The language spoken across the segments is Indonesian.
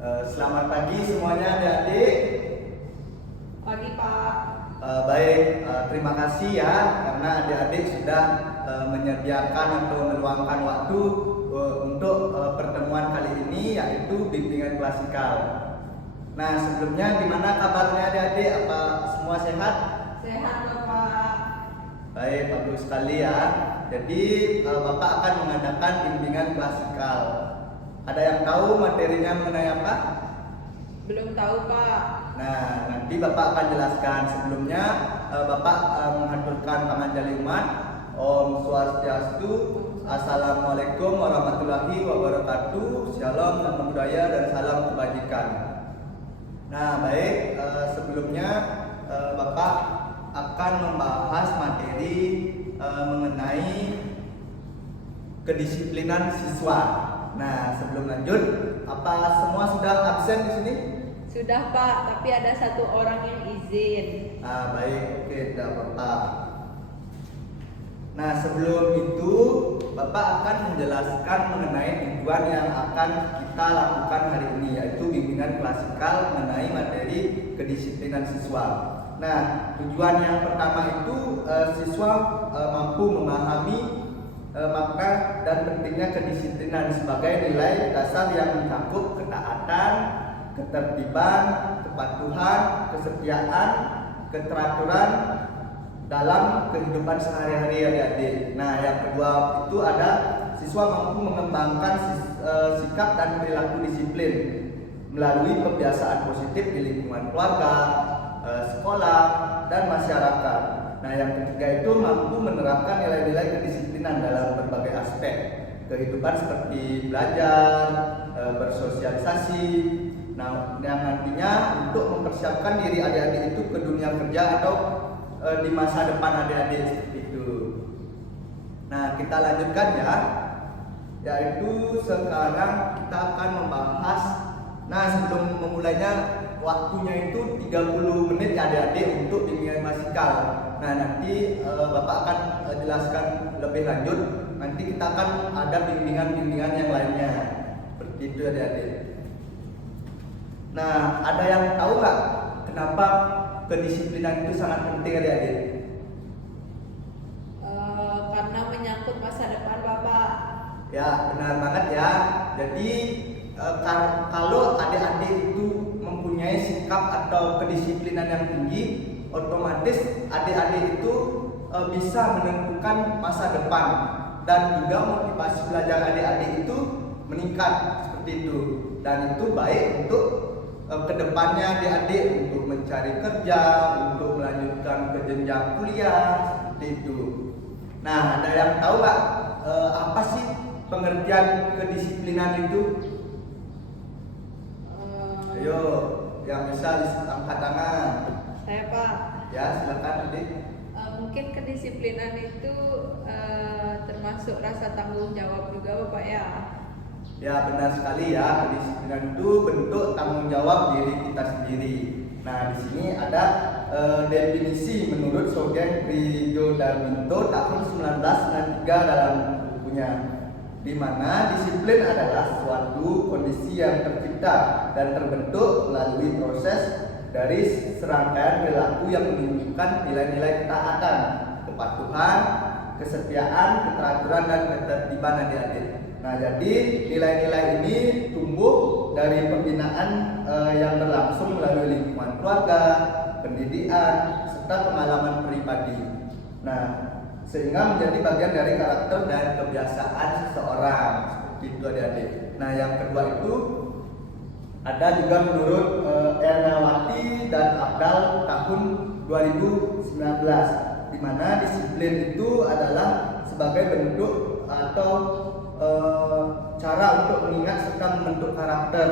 Selamat pagi semuanya adik-adik. Pagi Pak. Baik, terima kasih ya karena adik-adik sudah menyediakan atau meluangkan waktu untuk pertemuan kali ini, yaitu bimbingan klasikal. Nah, sebelumnya gimana kabarnya adik-adik? Apa semua sehat? Sehat Bapak. Baik, bagus sekali ya. Jadi Bapak akan mengadakan bimbingan klasikal. Ada yang tahu materinya mengenai apa? Belum tahu Pak. Nah, nanti Bapak akan jelaskan. Sebelumnya Bapak mengaturkan panganjali umat. Om Swastiastu, Assalamualaikum warahmatullahi wabarakatuh. Shalom, namo buddhaya dan salam kebajikan. Nah, baik, sebelumnya Bapak akan membahas materi mengenai kedisiplinan siswa. Nah, sebelum lanjut, apa semua sudah absen di sini? Sudah Pak, tapi ada satu orang yang izin. Baik, oke, tidak apa-apa. Nah, sebelum itu Bapak akan menjelaskan mengenai tujuan yang akan kita lakukan hari ini, yaitu bimbingan klasikal mengenai materi kedisiplinan siswa. Nah, tujuan yang pertama itu siswa mampu memahami makna dan pentingnya kedisiplinan sebagai nilai dasar yang mencakup ketaatan, ketertiban, kepatuhan, kesetiaan, keteraturan dalam kehidupan sehari-hari adik-adik. Nah, yang kedua itu ada siswa mampu mengembangkan sikap dan perilaku disiplin melalui kebiasaan positif di lingkungan keluarga, sekolah, dan masyarakat. Nah, yang ketiga itu mampu menerapkan nilai-nilai kedisiplinan dalam berbagai aspek kehidupan seperti belajar, bersosialisasi. Nah, yang nantinya untuk mempersiapkan diri adik-adik itu ke dunia kerja atau di masa depan adik-adik seperti itu. Nah, kita lanjutkan ya. Yaitu sekarang kita akan membahas. Nah, sebelum memulainya waktunya itu 30 menit ya adik-adik untuk bimbingan klasikal. Nah, nanti Bapak akan jelaskan lebih lanjut. Nanti kita akan ada bimbingan-bimbingan yang lainnya. Seperti itu adik-adik. Nah, ada yang tahu nggak kenapa kedisiplinan itu sangat penting adik-adik? Karena menyangkut masa depan Bapak. Ya, benar banget ya. Jadi kalau adik-adik itu mempunyai sikap atau kedisiplinan yang tinggi, otomatis adik-adik itu bisa menentukan masa depan dan juga motivasi belajar adik-adik itu meningkat seperti itu. Dan itu baik untuk kedepannya adik-adik untuk mencari kerja, untuk melanjutkan ke jenjang kuliah seperti itu. Nah, ada yang tahu nggak apa sih pengertian kedisiplinan itu? Ayo, yang bisa angkat tangan. Saya Pak. Ya, silakan adik. Mungkin kedisiplinan itu termasuk rasa tanggung jawab juga Bapak ya. Ya, benar sekali ya. Kedisiplinan itu bentuk tanggung jawab diri kita sendiri. Nah, di sini ada definisi menurut Sogeng Prijodarminto tahun 1993 dalam bukunya, di mana disiplin adalah suatu kondisi yang tercipta dan terbentuk melalui proses dari serangkaian perilaku yang menunjukkan nilai-nilai ketaatan, kepatuhan, kesetiaan, keteraturan, dan ketertiban adik-adik. Nah, jadi nilai-nilai ini tumbuh dari pembinaan yang berlangsung melalui lingkungan keluarga, pendidikan, serta pengalaman pribadi. Nah, sehingga menjadi bagian dari karakter dan kebiasaan seseorang. Seperti itu adik-adik. Nah, yang kedua itu ada juga menurut Ernawati dan Abdal tahun 2019, di mana disiplin itu adalah sebagai bentuk atau cara untuk mengingat serta membentuk karakter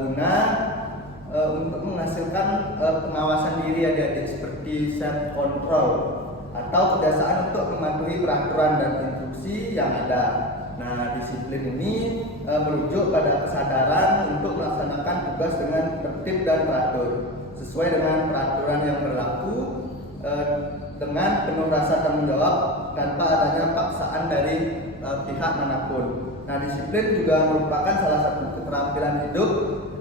guna untuk menghasilkan pengawasan diri adik-adik seperti self control atau kebiasaan untuk mematuhi peraturan dan instruksi yang ada. Nah, disiplin ini merujuk pada kesadaran untuk melaksanakan tugas dengan tertib dan teratur sesuai dengan peraturan yang berlaku dengan penuh rasa tanggung jawab tanpa adanya paksaan dari pihak manapun. Nah, disiplin juga merupakan salah satu keterampilan hidup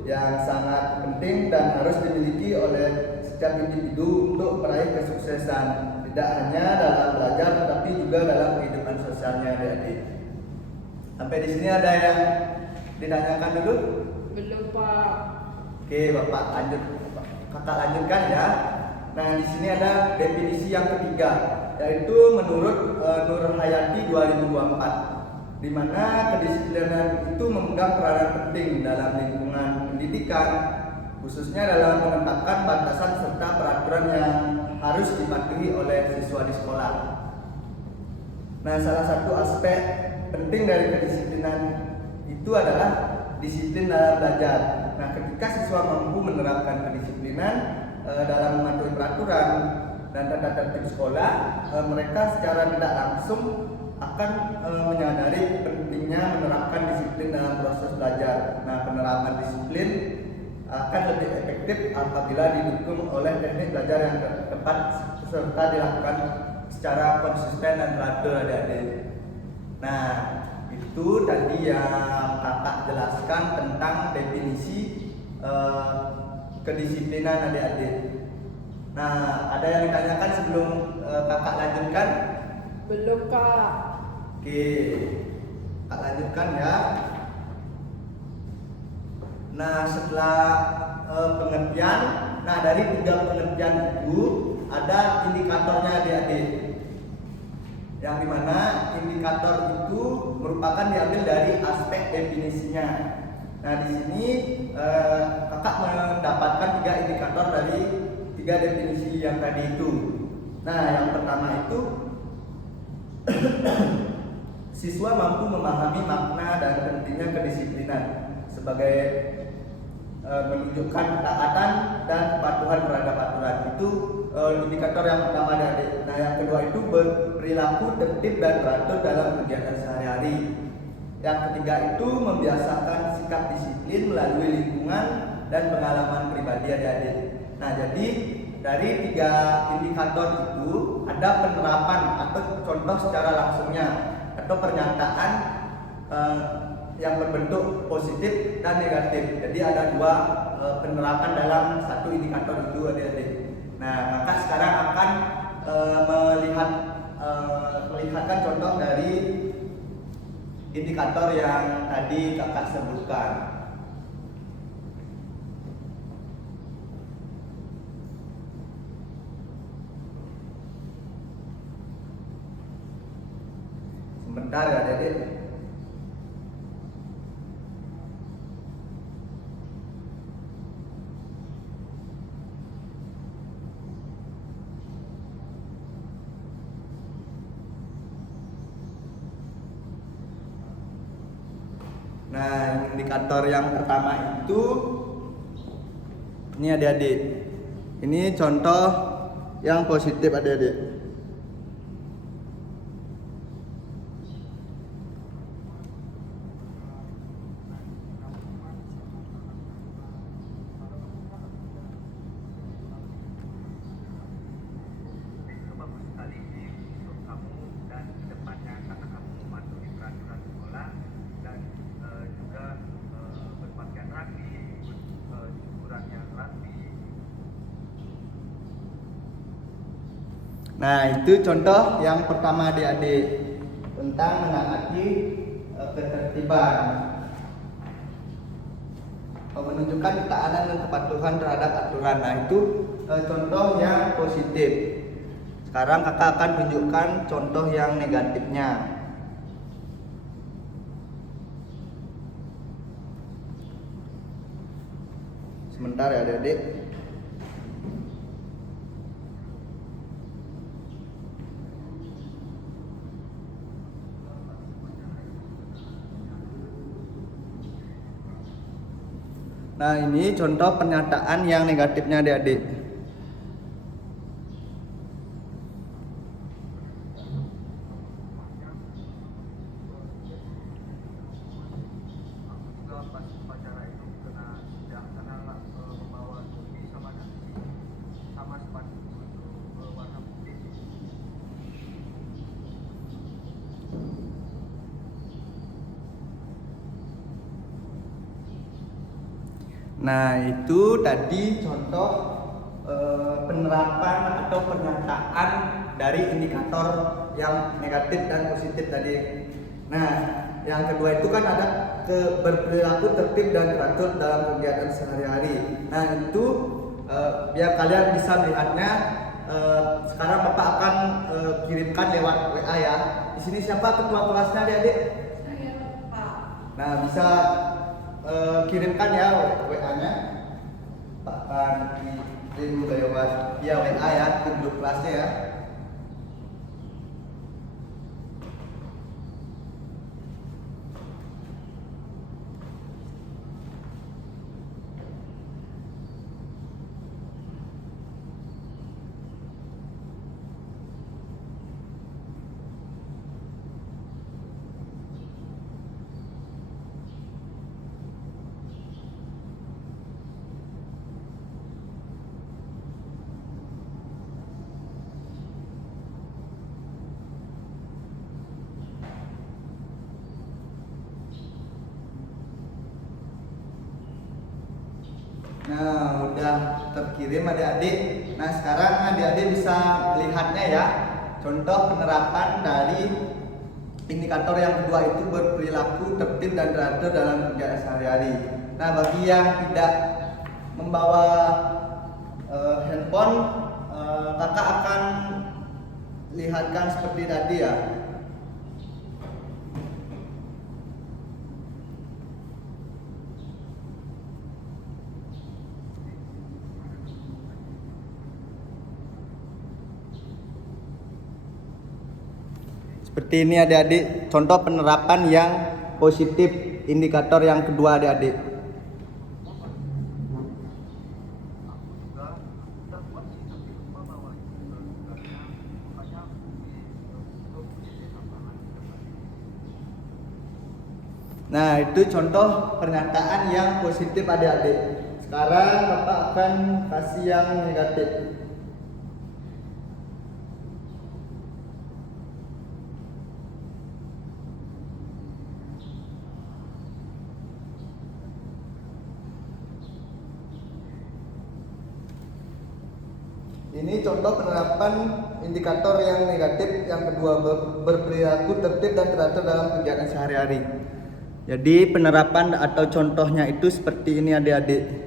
yang sangat penting dan harus dimiliki oleh setiap individu untuk meraih kesuksesan, tidak hanya dalam belajar tetapi juga dalam kehidupan sosialnya adik-adik. Sampai di sini ada yang ditanyakan dulu? Belum Pak. Oke, Bapak kakak lanjutkan ya. Nah, di sini ada definisi yang ketiga, yaitu menurut Nur Hayati 2024, di mana kedisiplinan itu memegang peranan penting dalam lingkungan pendidikan, khususnya dalam menetapkan batasan serta peraturan yang harus dipatuhi oleh siswa di sekolah. Nah, salah satu aspek penting dari kedisiplinan itu adalah disiplin dalam belajar. Nah, ketika siswa mampu menerapkan kedisiplinan dalam mematuhi peraturan dan tata tertib sekolah, mereka secara tidak langsung akan menyadari pentingnya menerapkan disiplin dalam proses belajar. Nah, penerapan disiplin akan lebih efektif apabila didukung oleh teknik belajar yang tepat serta dilakukan secara konsisten dan teratur adik-adik. Nah, itu tadi yang kakak jelaskan tentang definisi kedisiplinan adik-adik. Nah, ada yang ditanyakan sebelum kakak lanjutkan? Belum Kak. Oke, kakak lanjutkan ya. Nah, setelah pengertian, nah dari 3 pengertian itu ada indikatornya adik-adik. Yang dimana indikator itu merupakan diambil dari aspek definisinya. Nah, di sini kakak mendapatkan 3 indikator dari 3 definisi yang tadi itu. Nah, yang pertama itu siswa mampu memahami makna dan pentingnya kedisiplinan sebagai menunjukkan ketaatan dan kepatuhan terhadap aturan. Itu indikator yang pertama adik. Nah, yang kedua itu berperilaku tertib dan teratur dalam kegiatan sehari-hari. Yang ketiga itu membiasakan sikap disiplin melalui lingkungan dan pengalaman pribadi adik-adik. Nah, jadi dari 3 indikator itu ada penerapan atau contoh secara langsungnya atau pernyataan yang berbentuk positif dan negatif. Jadi ada 2 penerapan dalam satu indikator itu adik-adik. Nah, kakak sekarang akan melihatkan contoh dari indikator yang tadi kakak sebutkan. Sebentar ya adik-adik. Nah, indikator yang pertama itu ini adik-adik. Ini contoh yang positif adik-adik. Nah, itu contoh yang pertama adik-adik tentang menaati ketertiban, menunjukkan ketaatan dan kepatuhan terhadap aturan. Nah, itu contoh yang positif. Sekarang kakak akan tunjukkan contoh yang negatifnya. Sebentar ya adik-adik. Nah, ini contoh pernyataan yang negatifnya adik-adik. Nah, itu tadi contoh penerapan atau pernyataan dari indikator yang negatif dan positif tadi. Nah, yang kedua itu kan ada berperilaku tertib dan teratur dalam kegiatan sehari-hari. Nah, itu biar kalian bisa melihatnya, sekarang Bapak akan kirimkan lewat WA ya. Di sini siapa ketua kelasnya adik-adik? Saya Pak. Nah, bisa kirimkan ya WA-nya. Pak akan kirim lewat via WA ya ke grup kelasnya ya. Nah, udah terkirim adik-adik. Nah, sekarang adik-adik bisa melihatnya ya. Contoh penerapan dari indikator yang kedua itu berperilaku tertib dan teratur dalam kegiatan sehari-hari. Nah, bagi yang tidak membawa handphone, kakak akan lihatkan seperti tadi ya. Seperti ini adik-adik, contoh penerapan yang positif indikator yang kedua adik-adik. Nah, itu contoh pernyataan yang positif adik-adik. Sekarang Bapak akan kasih yang negatif. Ini contoh penerapan indikator yang negatif yang kedua, berperilaku tertib dan teratur dalam kegiatan sehari-hari. Jadi penerapan atau contohnya itu seperti ini adik-adik.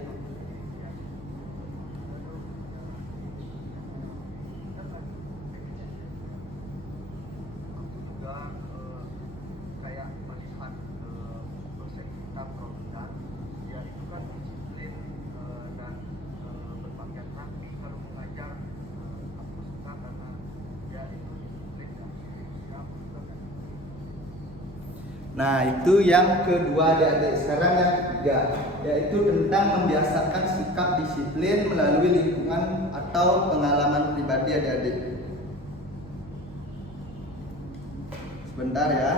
Nah, itu yang kedua adik-adik. Sekarang yang ketiga, yaitu tentang membiasakan sikap disiplin melalui lingkungan atau pengalaman pribadi adik-adik. Sebentar ya.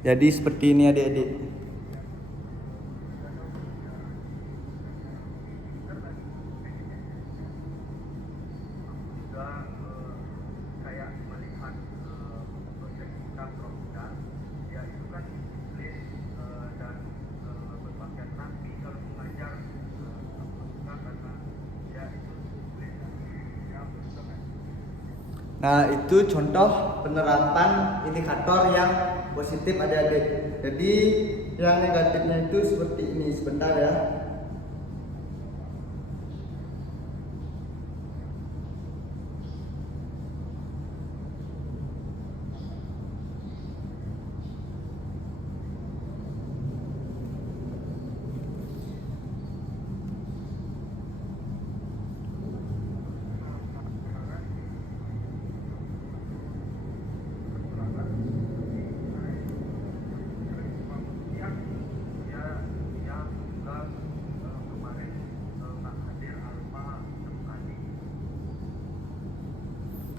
Jadi seperti ini adik-adik. Nah, itu contoh penerapan indikator yang positif adik-adik. Jadi yang negatifnya itu seperti ini. Sebentar ya.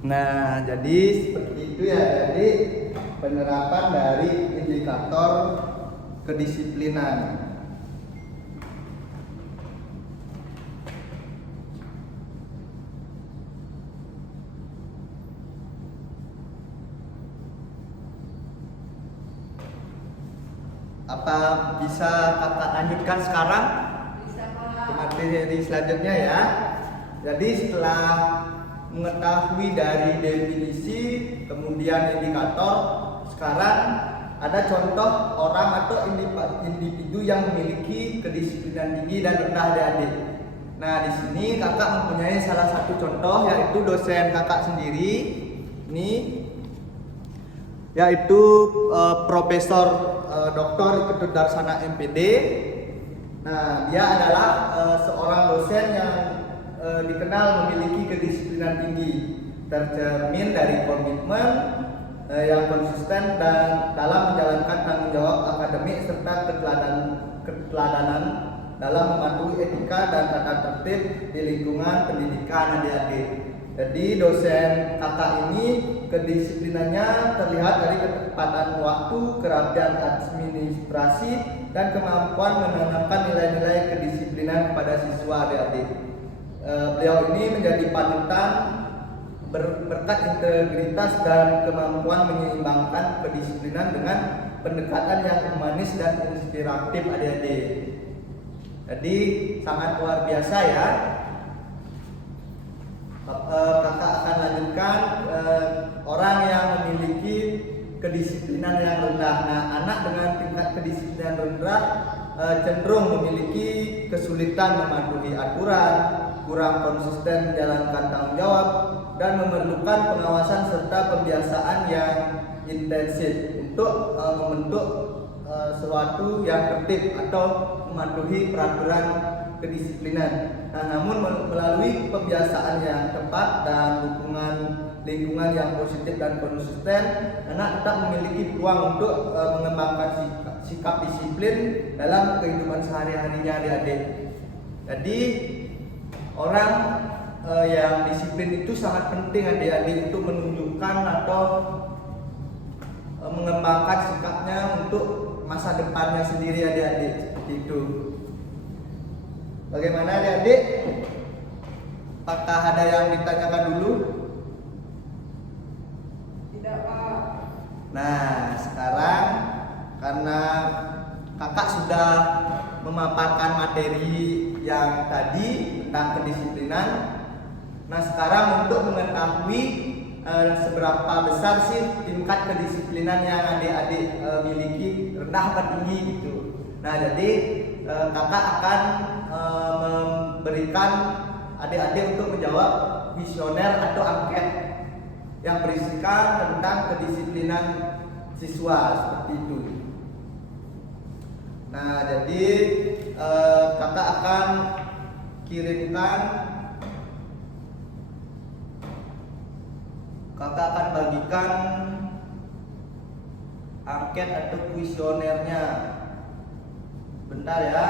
Nah, jadi seperti itu ya adik. penerapan dari indikator kedisiplinan. Apa bisa kakak lanjutkan sekarang Bisa ke Pak. materi selanjutnya ya? Jadi setelah mengetahui dari definisi kemudian indikator, sekarang ada contoh orang atau individu yang memiliki kedisiplinan tinggi dan rendah adik-adik. Nah, di sini kakak mempunyai salah satu contoh, yaitu dosen kakak sendiri ini, yaitu Profesor Dr. Ketut Darsana MPD. Nah, dia adalah seorang dosen yang dikenal memiliki kedisiplinan tinggi, tercermin dari komitmen yang konsisten dan dalam menjalankan tanggung jawab akademik serta keteladanan dalam mematuhi etika dan tata tertib di lingkungan pendidikan adik-adik. Jadi dosen kakak ini kedisiplinannya terlihat dari ketepatan waktu, kerapian administrasi, dan kemampuan menanamkan nilai-nilai kedisiplinan kepada siswa adik-adik. Beliau ini menjadi panutan berkat integritas dan kemampuan menyeimbangkan kedisiplinan dengan pendekatan yang humanis dan inspiratif adik-adik. Jadi sangat luar biasa ya. Kakak akan lanjutkan orang yang memiliki kedisiplinan yang rendah. Nah, anak dengan tingkat kedisiplinan rendah cenderung memiliki kesulitan mematuhi aturan, kurang konsisten menjalankan tanggung jawab, dan memerlukan pengawasan serta pembiasaan yang intensif untuk membentuk sesuatu yang tertib atau mematuhi peraturan kedisiplinan. Nah, namun melalui pembiasaan yang tepat dan dukungan lingkungan yang positif dan konsisten, anak tetap memiliki peluang untuk mengembangkan sikap disiplin dalam kehidupan sehari-harinya adik-adik. Jadi orang yang disiplin itu sangat penting adik-adik untuk menunjukkan atau mengembangkan sikapnya untuk masa depannya sendiri adik-adik, seperti itu. Bagaimana adik-adik? Apakah ada yang ditanyakan dulu? Tidak Pak. Nah, sekarang karena kakak sudah memaparkan materi yang tadi tentang kedisiplinan. Nah, sekarang untuk mengetahui seberapa besar sih tingkat kedisiplinan yang adik-adik miliki, rendah atau tinggi gitu. Nah, jadi kakak akan memberikan adik-adik untuk menjawab kuesioner atau angket yang berisikan tentang kedisiplinan siswa, seperti itu. Nah, jadi kakak akan kirimkan, kakak akan bagikan angket atau kuesionernya. Bentar ya.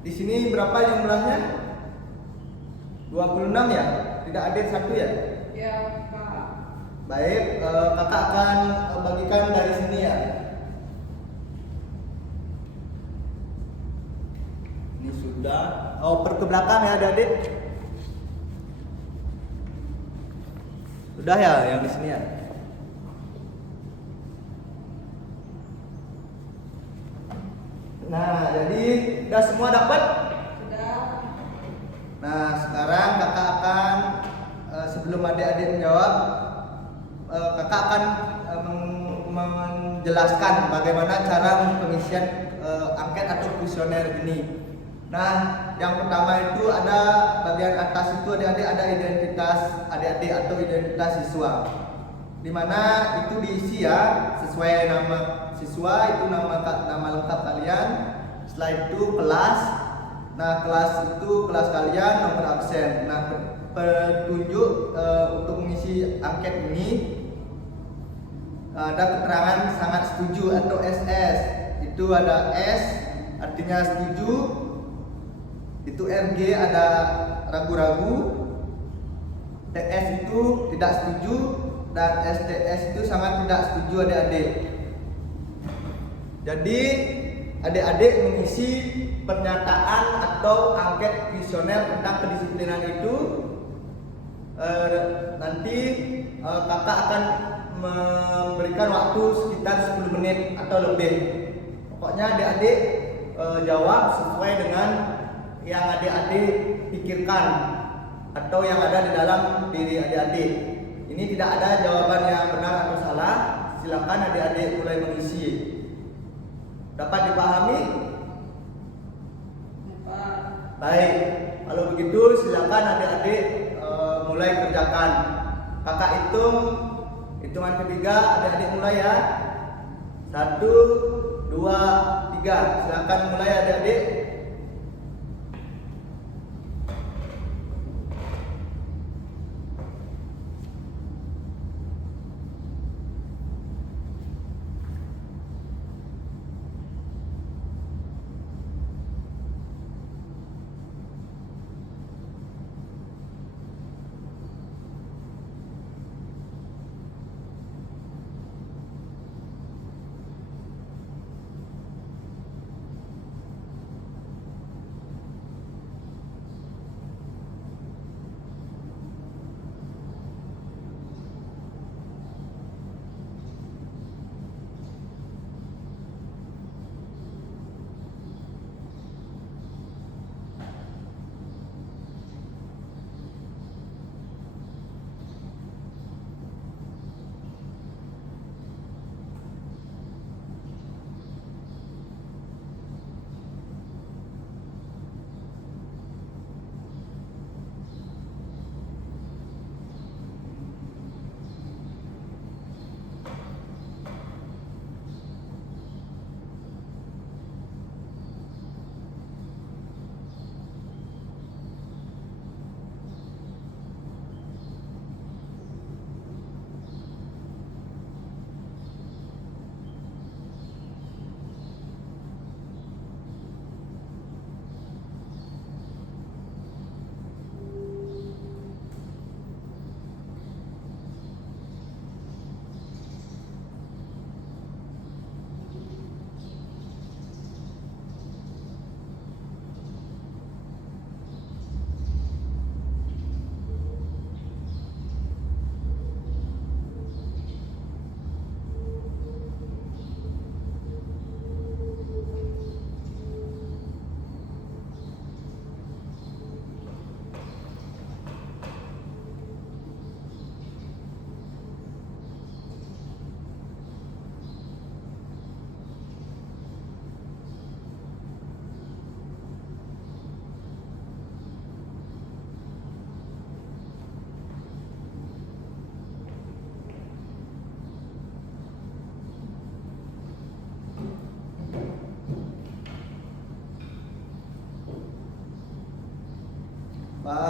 Di sini berapa jumlahnya? 26 ya? Tidak ada satu ya? Ya Pak. Baik, kakak akan bagikan dari sini ya. Ini sudah. Oh, per ke belakang ya adik-adik. Sudah ya yang di sini ya. Nah, jadi udah semua dapat? Sudah. Nah, sekarang kakak akan sebelum adik-adik menjawab, kakak akan menjelaskan bagaimana cara pengisian angket atau kuesioner ini. Nah, yang pertama itu ada bagian atas itu adik-adik ada identitas adik-adik atau identitas siswa, dimana itu diisi ya sesuai nama siswa, itu nama lengkap kalian. Setelah itu kelas. Nah, kelas itu kelas kalian, nomor absen. Nah, petunjuk untuk mengisi angket ini ada keterangan sangat setuju atau SS. Itu ada S artinya setuju, itu RG ada ragu-ragu, TS itu tidak setuju, dan STS itu sangat tidak setuju adik-adik. Jadi adik-adik mengisi pernyataan atau angket kuesioner tentang kedisiplinan itu. Nanti kakak akan memberikan waktu sekitar 10 menit atau lebih. Pokoknya adik-adik jawab sesuai dengan yang adik-adik pikirkan atau yang ada di dalam diri adik-adik. Ini tidak ada jawaban yang benar atau salah. Silakan adik-adik mulai mengisi. Dapat dipahami? Baik. Kalau begitu silakan adik-adik mulai kerjakan. Kakak hitungan ketiga, adik-adik mulai ya. 1, 2, 3. Silakan mulai adik-adik.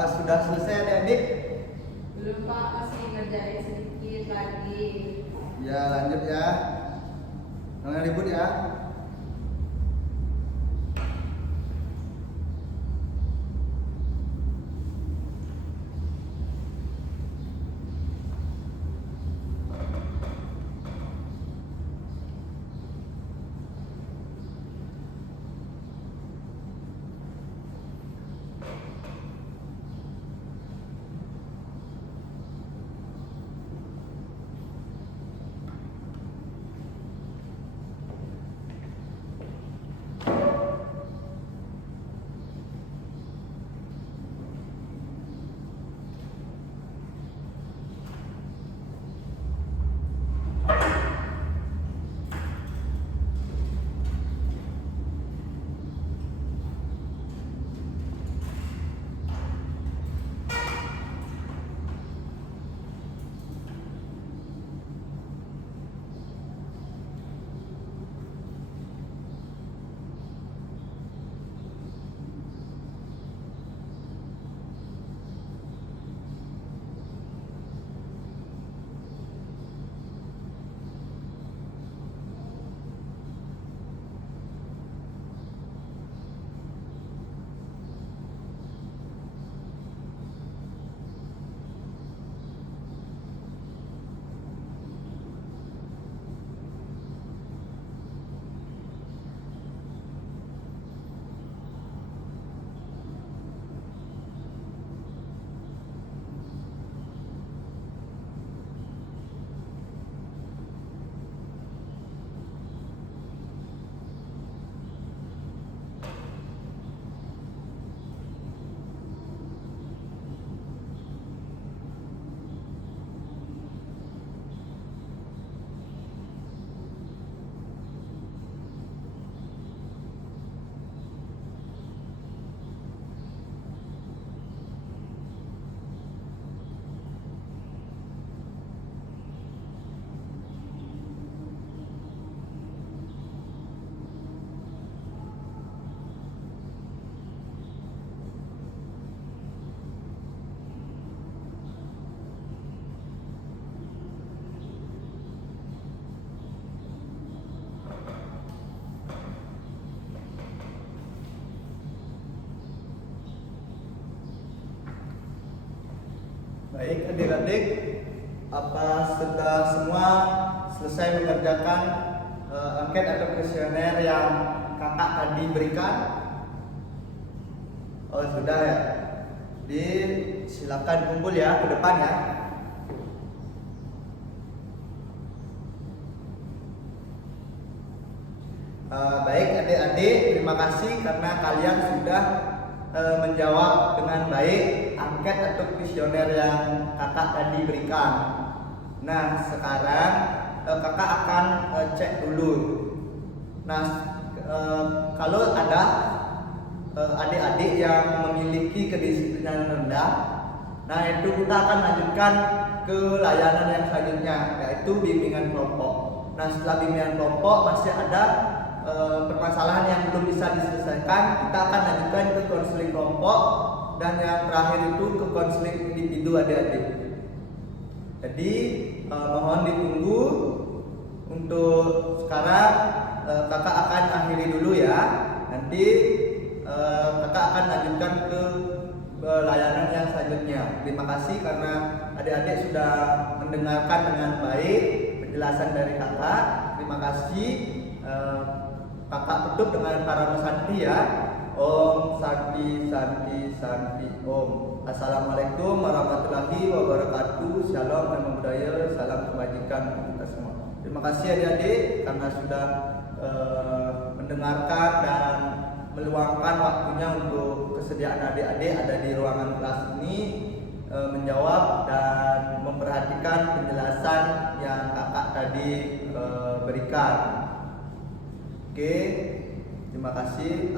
Sudah selesai adik-adik? Belum Pak, masih ngerjain sedikit lagi. Ya lanjut ya. Jangan ribut ya. Baik adik-adik, apa sudah semua selesai mengerjakan angket atau kuesioner yang kakak tadi berikan? Oh sudah ya. Jadi silakan kumpul ya ke depan ya. Baik adik-adik, terima kasih karena kalian sudah menjawab dengan baik angket atau kuesioner yang kakak tadi berikan. Nah sekarang kakak akan cek dulu. Nah kalau ada adik-adik yang memiliki kedisiplinan rendah, nah itu kita akan lanjutkan ke layanan yang selanjutnya, yaitu bimbingan kelompok. Nah setelah bimbingan kelompok masih ada permasalahan yang belum bisa diselesaikan, kita akan lanjutkan ke konseling kelompok, dan yang terakhir itu ke konseling individu adik-adik. Jadi mohon ditunggu. Untuk sekarang kakak akan akhiri dulu ya. Nanti kakak akan lanjutkan ke layanan yang selanjutnya. Terima kasih karena adik-adik sudah mendengarkan dengan baik penjelasan dari kakak. Terima kasih. Kakak tutup dengan para santi ya. Om Santi Santi Santi Om. Assalamualaikum warahmatullahi wabarakatuh. Shalom nama budaya, salam kebajikan untuk kita semua. Terima kasih adik-adik karena sudah mendengarkan dan meluangkan waktunya untuk kesediaan adik-adik ada di ruangan kelas ini, menjawab dan memperhatikan penjelasan yang kakak tadi berikan. Oke, terima kasih.